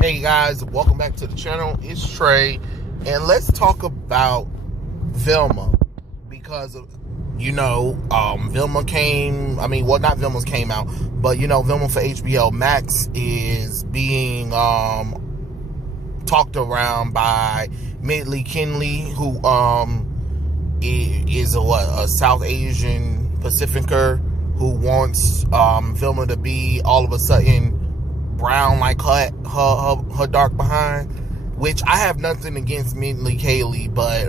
Hey guys, welcome back to the channel. It's Trey, and let's talk about Velma because Velma came. Not Velma's came out, but Velma for HBO Max is being talked around by Mindy Kaling, who is a South Asian Pacificer who wants Velma to be all of a sudden brown like her dark behind, which I have nothing against Mindy Kaling, but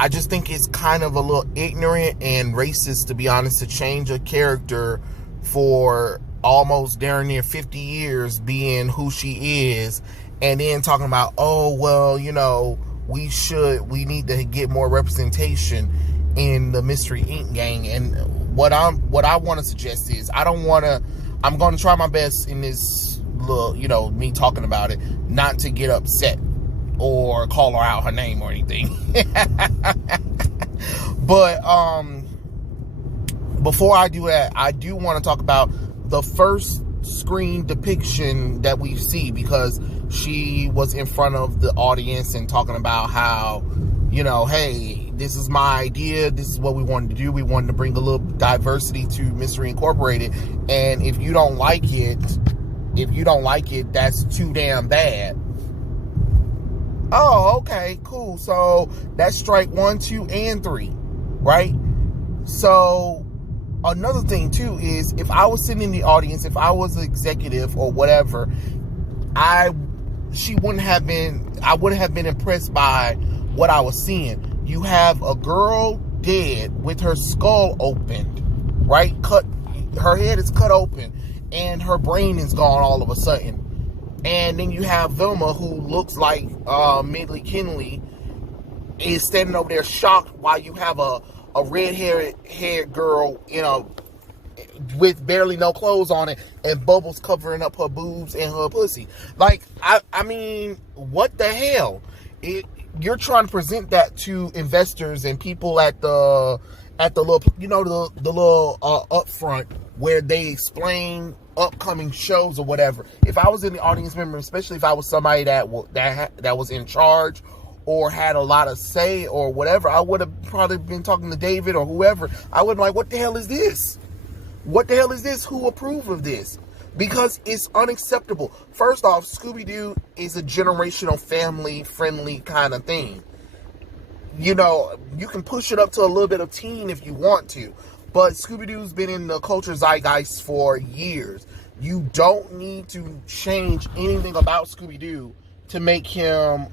I just think it's kind of a little ignorant and racist, to be honest, to change a character for almost darn near 50 years being who she is, and then talking about, oh well, we need to get more representation in the Mystery Inc. gang. And what I want to suggest is, I'm going to try my best in this little, me talking about it, not to get upset or call her out her name or anything. But before I do that, I do want to talk about the first screen depiction that we see, because she was in front of the audience and talking about how, hey, this is my idea, this is what we wanted to do. We wanted to bring a little diversity to Mystery Incorporated, and if you don't like it, that's too damn bad. Oh, okay, cool. So that's strike 1, 2, and 3, right? So another thing too is, if I was sitting in the audience, if I was an executive or whatever, I wouldn't have been impressed by what I was seeing. You have a girl dead with her skull opened, right? Her head is cut open and her brain is gone all of a sudden. And then you have Velma, who looks like Mindy Kaling, is standing over there shocked, while you have a red-haired girl, with barely no clothes on it, and bubbles covering up her boobs and her pussy. Like, I mean, what the hell? You're trying to present that to investors and people at the little, the little upfront where they explain upcoming shows or whatever. If I was in the audience member, especially if I was somebody that was in charge or had a lot of say or whatever, I would have probably been talking to David or whoever. I would be like, what the hell is this? What the hell is this? Who approved of this? Because it's unacceptable. First off, Scooby-Doo is a generational, family-friendly kind of thing. You can push it up to a little bit of teen if you want to, but Scooby-Doo's been in the culture zeitgeist for years. You don't need to change anything about Scooby-Doo to make him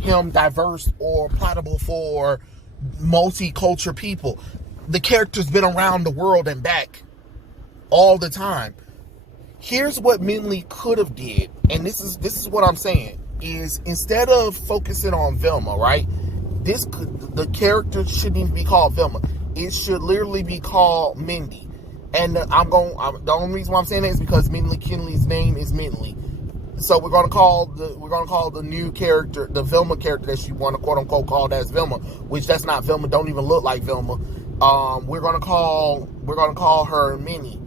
him diverse or palatable for multicultural people. The character's been around the world and back all the time. Here's what Mindy could have did, and this is what I'm saying, is instead of focusing on Velma, right? The character shouldn't even be called Velma. It should literally be called Mindy. And the only reason why I'm saying that is because Mindy Kaling's name is Mindy. So we're gonna call the new character, the Velma character that she want to quote unquote called as Velma, which that's not Velma, don't even look like Velma. We're gonna call her Minnie.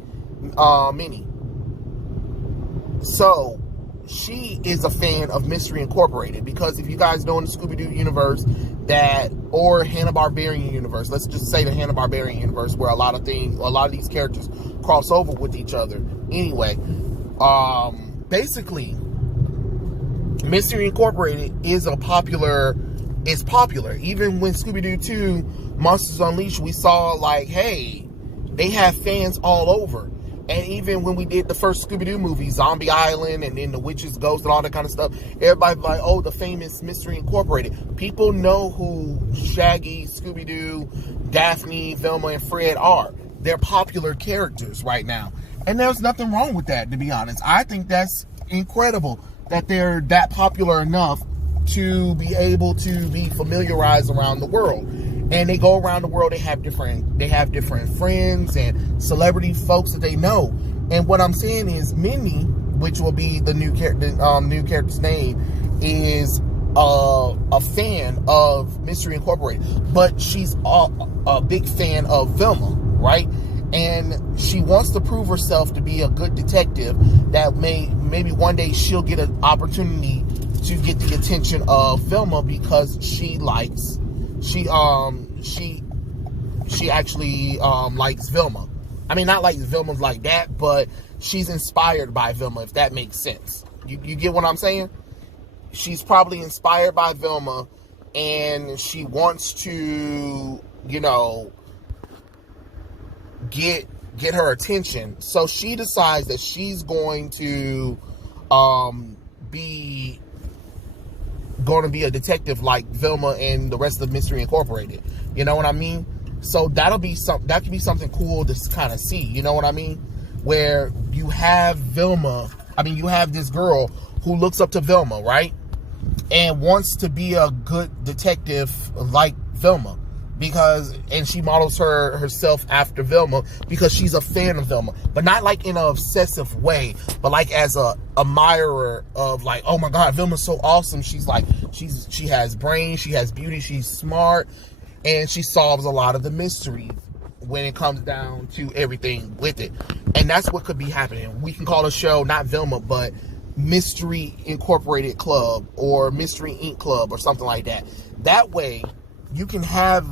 So she is a fan of Mystery Incorporated, because if you guys know in the Scooby-Doo universe or Hanna-Barbera universe, let's just say the Hanna-Barbera universe, where a lot of these characters cross over with each other. Anyway, basically, Mystery Incorporated is popular. Even when Scooby-Doo 2 Monsters Unleashed, we saw, like, hey, they have fans all over. And even when we did the first Scooby-Doo movie, Zombie Island, and then the Witch's Ghost and all that kind of stuff, everybody's like, oh, the famous Mystery Incorporated. People know who Shaggy, Scooby-Doo, Daphne, Velma, and Fred are. They're popular characters right now. And there's nothing wrong with that, to be honest. I think that's incredible that they're that popular enough to be able to be familiarized around the world. And they go around the world, they have different friends and celebrity folks that they know. And what I'm saying is, Mindy, which will be the new character's name, is a fan of Mystery Incorporated, but she's a big fan of Velma, right? and she wants to prove herself to be a good detective that maybe one day she'll get an opportunity to get the attention of Velma because she actually likes Velma. I mean, not like Velma's like that, but she's inspired by Velma, if that makes sense. You get what I'm saying? She's probably inspired by Velma, and she wants to, get her attention. So she decides that she's going to be a detective like Velma and the rest of Mystery Incorporated. You know what I mean? So that could be something cool to kind of see. You know what I mean? Where you have you have this girl who looks up to Velma, right? And wants to be a good detective like Velma. And she models herself after Velma because she's a fan of Velma, but not like in an obsessive way, but like as a admirer of like, oh my God, Velma's so awesome. She has brains, she has beauty, she's smart, and she solves a lot of the mysteries when it comes down to everything with it. And that's what could be happening. We can call the show not Velma, but Mystery Incorporated Club or Mystery Inc. Club or something like that. That way, you can have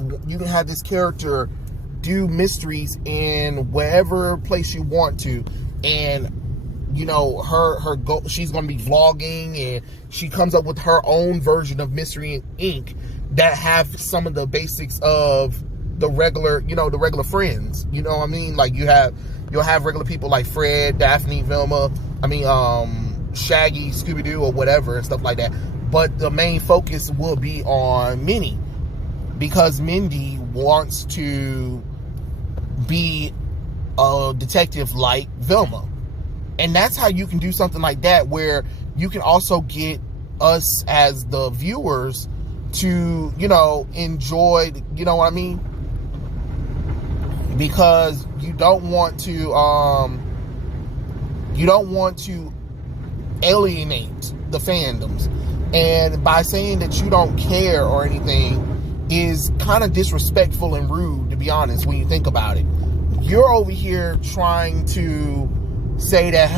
this character do mysteries in wherever place you want to, and her goal, she's going to be vlogging, and she comes up with her own version of Mystery Inc. that have some of the basics of the regular friends. You know what I mean? Like you'll have regular people like Fred, Daphne, Velma. Shaggy, Scooby-Doo, or whatever and stuff like that. But the main focus will be on Minnie, because Mindy wants to be a detective like Velma. And that's how you can do something like that, where you can also get us as the viewers to, enjoy, you know what I mean? Because you don't want to alienate the fandoms. And by saying that you don't care or anything is kind of disrespectful and rude, to be honest, when you think about it. You're over here trying to say that,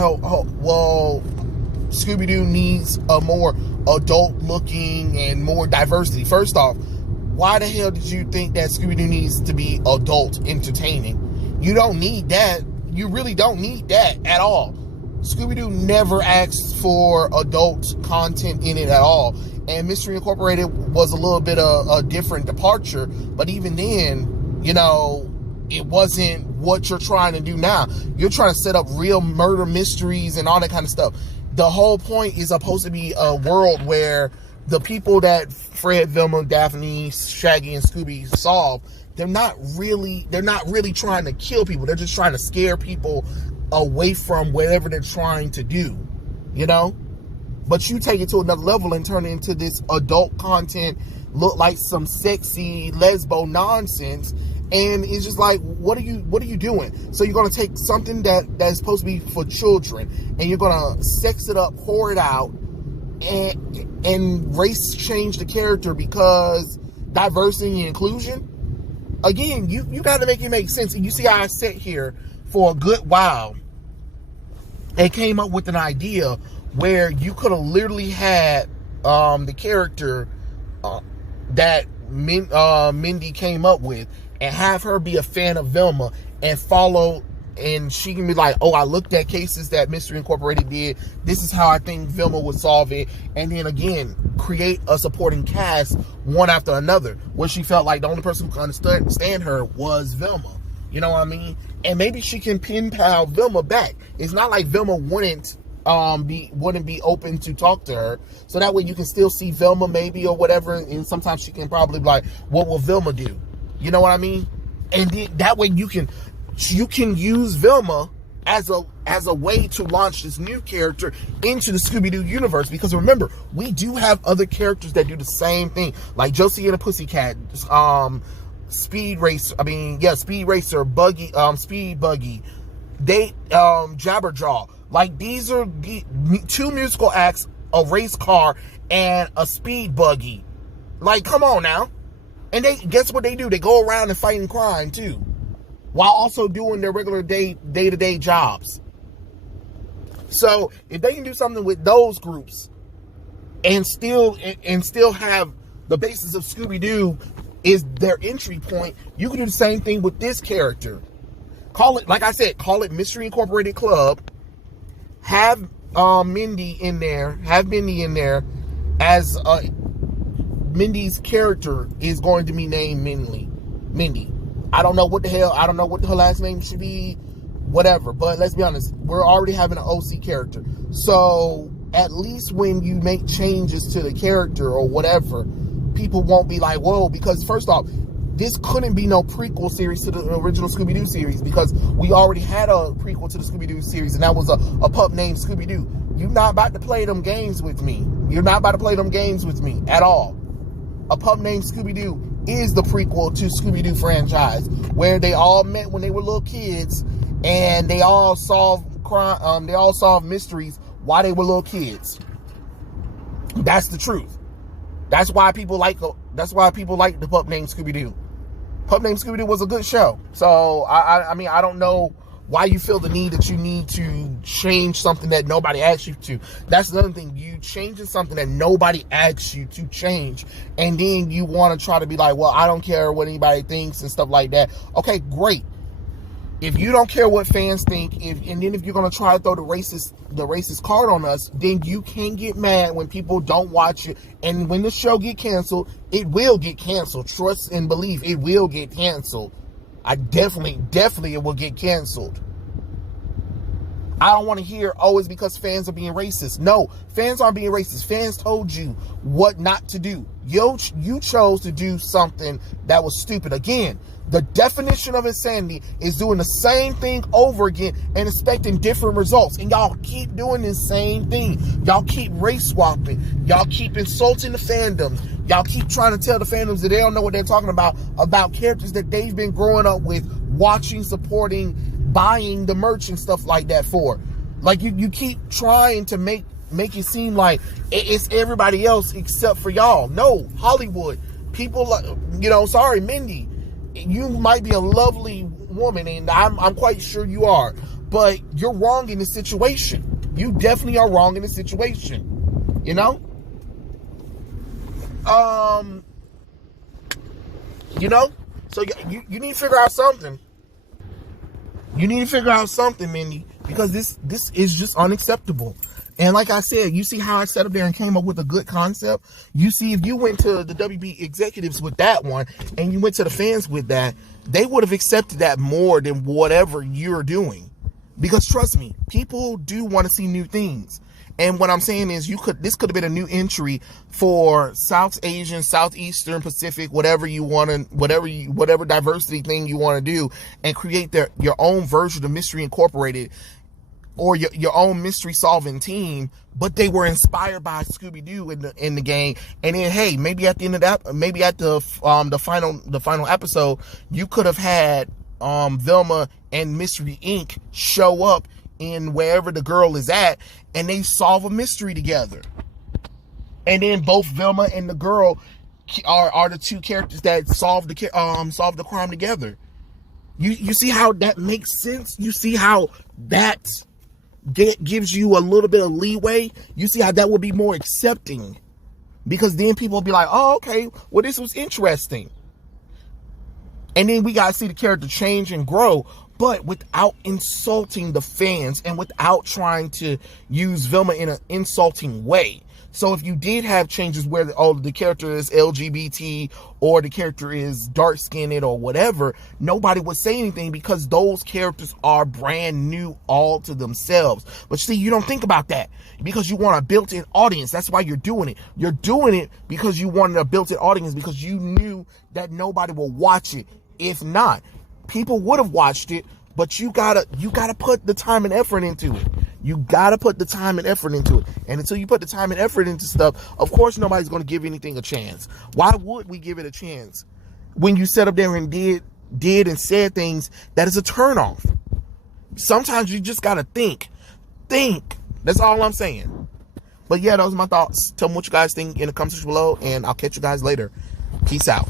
Scooby-Doo needs a more adult-looking and more diversity. First off, why the hell did you think that Scooby-Doo needs to be adult entertaining? You don't need that. You really don't need that at all. Scooby-Doo never asked for adult content in it at all. And Mystery Incorporated was a little bit of a different departure. But even then, it wasn't what you're trying to do now. You're trying to set up real murder mysteries and all that kind of stuff. The whole point is supposed to be a world where the people that Fred, Velma, Daphne, Shaggy, and Scooby solve, they're not really trying to kill people. They're just trying to scare people away from whatever they're trying to do, but you take it to another level and turn it into this adult content, look like some sexy lesbo nonsense, and it's just like, what are you doing? So you're going to take something that's supposed to be for children, and you're going to sex it up, whore it out, and race change the character because diversity and inclusion. Again, you got to make it make sense. And you see how I sat here for a good while and came up with an idea where you could have literally had the character that Mindy came up with, and have her be a fan of Velma and follow, and she can be like, oh, I looked at cases that Mystery Incorporated did. This is how I think Velma would solve it. And then again, create a supporting cast one after another, where she felt like the only person who could understand her was Velma. You know what I mean? And maybe she can pen pal Velma back. It's not like Velma wouldn't be open to talk to her. So that way you can still see Velma maybe or whatever. And sometimes she can probably be like, what will Velma do? You know what I mean? And then that way you can use Velma as a way to launch this new character into the Scooby-Doo universe. Because remember, we do have other characters that do the same thing, like Josie and the Pussycat, Speed Racer, Buggy, Speed Buggy, Jabberjaw. Like, these are the two musical acts, a race car and a speed buggy. Like, come on now. And guess what they do? They go around and fighting crime too. while also doing their regular day-to-day jobs. So if they can do something with those groups and still have the basis of Scooby-Doo is their entry point, you can do the same thing with this character. Call it, like I said, call it Mystery Incorporated Club. Have Mindy in there. Have Mindy in there as Mindy's character is going to be named Mindy. I don't know what her last name should be, whatever. But let's be honest, we're already having an OC character. So at least when you make changes to the character or whatever, people won't be like, whoa, because first off, this couldn't be no prequel series to the original Scooby-Doo series, because we already had a prequel to the Scooby-Doo series, and that was a pup named Scooby-Doo. You're not about to play them games with me. You're not about to play them games with me at all. A pup named Scooby-Doo is the prequel to Scooby-Doo franchise, where they all met when they were little kids, and they all solved crime. They all solved mysteries while they were little kids. That's the truth. That's why people like the pup named Scooby-Doo. Pup named Scooby-Doo was a good show. So I mean, I don't know why you feel the need that you need to change something that nobody asked you to. That's another thing. You changing something that nobody asked you to change, and then you want to try to be like, well, I don't care what anybody thinks and stuff like that. Okay, great. If you don't care what fans think, and then if you're gonna try to throw the racist card on us, then you can get mad when people don't watch it. And when the show get canceled, it will get canceled. Trust and believe, it will get canceled. I definitely it will get canceled. I don't want to hear, oh, it's because fans are being racist. No, fans aren't being racist. Fans told you what not to do. You chose to do something that was stupid. Again, the definition of insanity is doing the same thing over again and expecting different results. And y'all keep doing the same thing. Y'all keep race swapping. Y'all keep insulting the fandoms. Y'all keep trying to tell the fandoms that they don't know what they're talking about characters that they've been growing up with, watching, supporting, buying the merch and stuff like that for. Like, you keep trying to make it seem like it's everybody else except for y'all. No, Hollywood. People, sorry, Mindy. You might be a lovely woman, and I'm quite sure you are, but you're wrong in this situation. You definitely are wrong in this situation. You know? So you need to figure out something. You need to figure out something, Mindy, because this is just unacceptable. And like I said, you see how I sat up there and came up with a good concept? You see, if you went to the WB executives with that one and you went to the fans with that, they would have accepted that more than whatever you're doing. Because trust me, people do want to see new things. And what I'm saying is this could have been a new entry for South Asian, Southeastern, Pacific, whatever you want to, whatever diversity thing you want to do, and create your own version of Mystery Incorporated, or your own mystery solving team, but they were inspired by Scooby-Doo in the game. And then, hey, maybe at the end of that, maybe at the final episode, you could have had Velma and Mystery Inc. show up in wherever the girl is at, and they solve a mystery together. And then both Velma and the girl are the two characters that solve the crime together. You see how that makes sense? You see how that gives you a little bit of leeway? You see how that would be more accepting? Because then people will be like, oh, okay, well, this was interesting. And then we got to see the character change and grow, but without insulting the fans and without trying to use Velma in an insulting way. So if you did have changes where the character is LGBT or the character is dark-skinned or whatever, nobody would say anything because those characters are brand new all to themselves. But see, you don't think about that because you want a built-in audience. That's why you're doing it. You're doing it because you wanted a built-in audience, because you knew that nobody will watch it. If not, people would have watched it, but you gotta put the time and effort into it. You gotta put the time and effort into it. And until you put the time and effort into stuff, of course nobody's gonna give anything a chance. Why would we give it a chance when you sat up there and did and said things that is a turnoff? Sometimes you just gotta think. That's all I'm saying. But yeah, those are my thoughts. Tell me what you guys think in the comment section below, and I'll catch you guys later. Peace out.